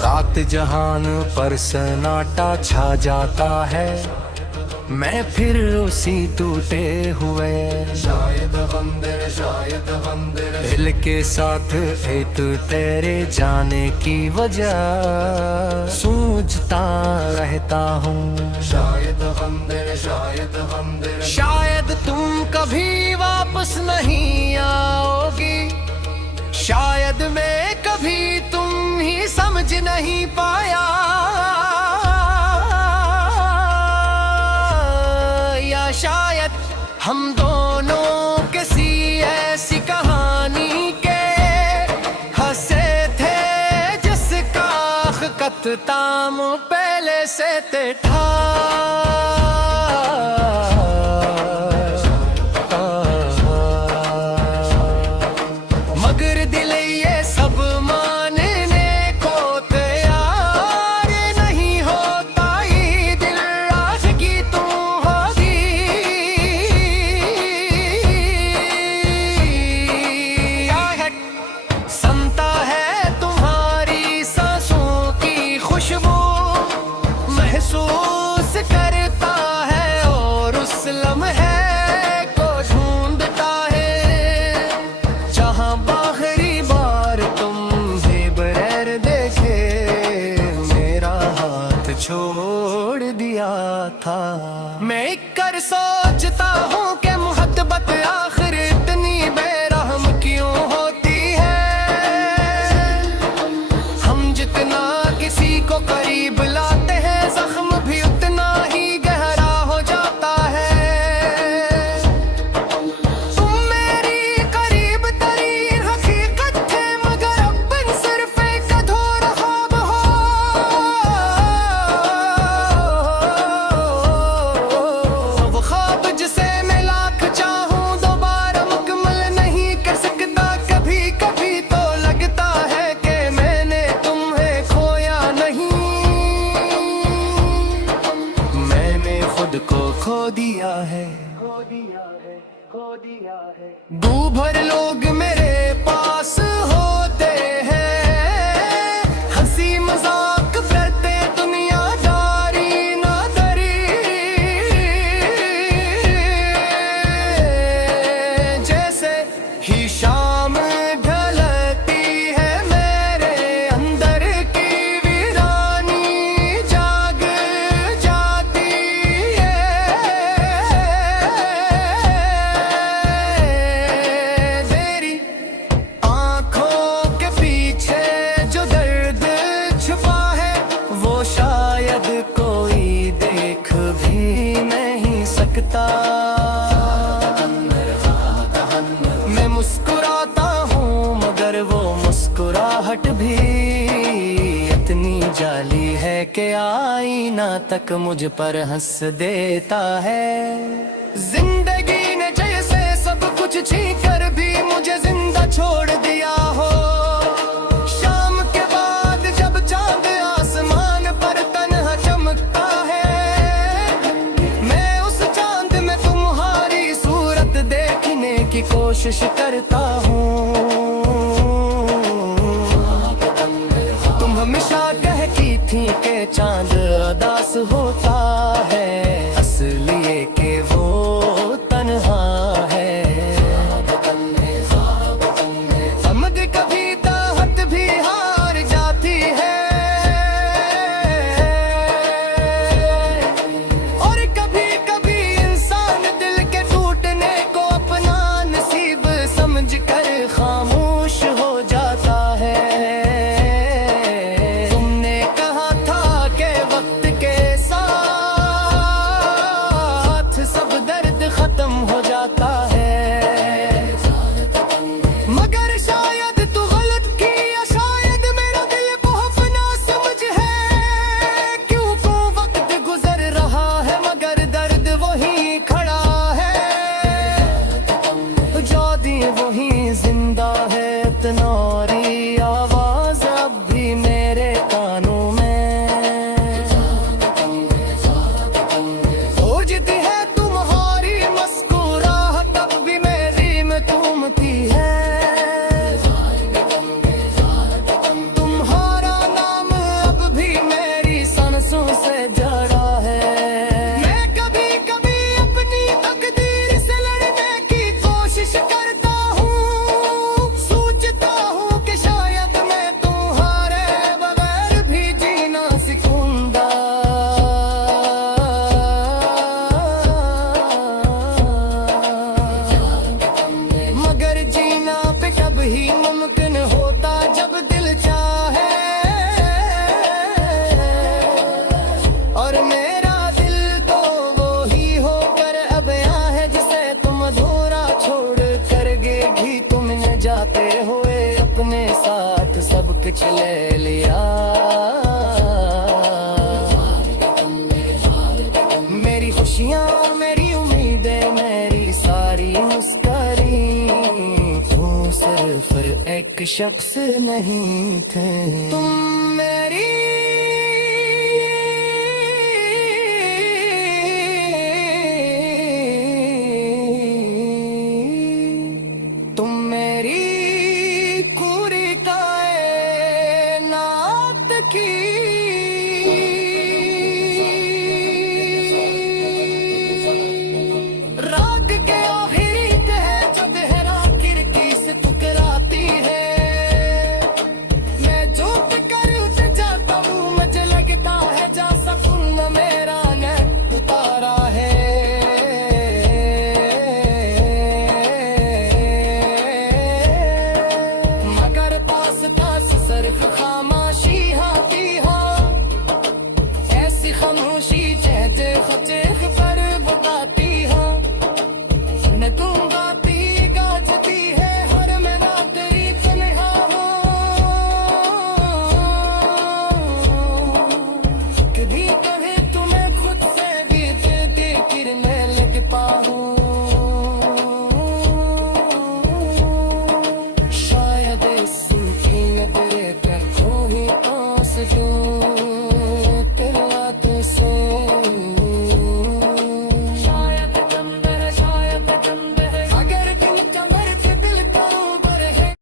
रात जहान पर सन्नाटा छा जाता है, मैं फिर उसी टूटे हुए शायद दिल के साथ एक तेरे जाने की वजह सूझता रहता हूँ। शायद तुम कभी वापस नहीं आओगी, शायद मैं कभी तुम ही समझ नहीं पाया, या शायद हम दोनों किसी ऐसी कहानी के हंसे थे जिसका ख़त्म पहले से था। मगर दिल ये सब मानने को तैयार नहीं होता, ये दिल आशिकी तू होगी। संता है तुम्हारी सांसों की खुशबू, महसूस करता है और उस लम्हे को ढूंढता है जहां बाहरी बार तुम बेबरर देखे मेरा हाथ छोड़ दिया था। मैं कर सोचता हूँ कि मोहब्बत आखिर इतनी बेरहम क्यों होती है। हम जितना किसी को करीब लाते हैं जख्म भी उतना ही गहरा हो जाता है। तुम मेरी करीब तरीन हकीकत थे मगर अपन सिर्फ एक अधूरा ख्वाब हो। वो ख्वाब जिसे मैं लाख चाहूं दोबारा मुकम्मल नहीं कर सकता। कभी कभी तो लगता है कि मैंने तुम्हें खोया नहीं, मैंने खुद को खो दिया है। दू भर लोग मेरे पास होते हैं, हंसी मजाक करते दुनियादारी ना दरी। जैसे ही शाम ढलती है मेरे अंदर की वीरानी जाग जाती है। तेरी आंखों के पीछे जो दर्द छुपा है वो शायद कोई देख भी नहीं सकता। मैं मुस्कुराता हूँ मगर वो मुस्कुराहट भी इतनी जाली है कि आईना तक मुझ पर हंस देता है। जिंदगी ने जैसे सब कुछ छीन कर भी मुझे जिंदा छोड़ दिया हो। शाम के बाद जब चांद आसमान पर तन्हा चमकता है, मैं उस चांद में तुम्हारी सूरत देखने की कोशिश करता हूँ। तुम हमेशा कहती थी कि चांद उदास होता है, असली ये कि वो तन्हा है। समझ कभी ताकत भी हार जाती है और कभी कभी इंसान दिल के टूटने को अपना नसीब समझ कर खामोश हो जाता है। तुमने कहा था कि वक्त के साथ जिंदा है तनौरी आवाज अब भी मेरे कानों में गूंजती है तुम्हारी मुस्कुराहट अब भी मेरी में तुमती है तुम्हारा नाम अब भी मेरी सांसों से जड़ा है मैं कभी कभी अपनी तकदीर से लड़ने की कोशिश करता हूँ सोचता हूँ कि शायद मैं तुम्हारे बगैर भी जीना सीखूंगा मगर जीना पे कब ही मुमकिन होता जब दिल चाहे और मेरा दिल तो वो ही होकर अब यहाँ है जिसे तुम अधूरा छोड़ कर भी तुमने जाते हुए अपने साथ सब कुछ ले लिया मेरी खुशियाँ मेरी उम्मीदें मेरी सारी मुस्करी तू सिर्फ एक शख्स नहीं थे तुम मेरी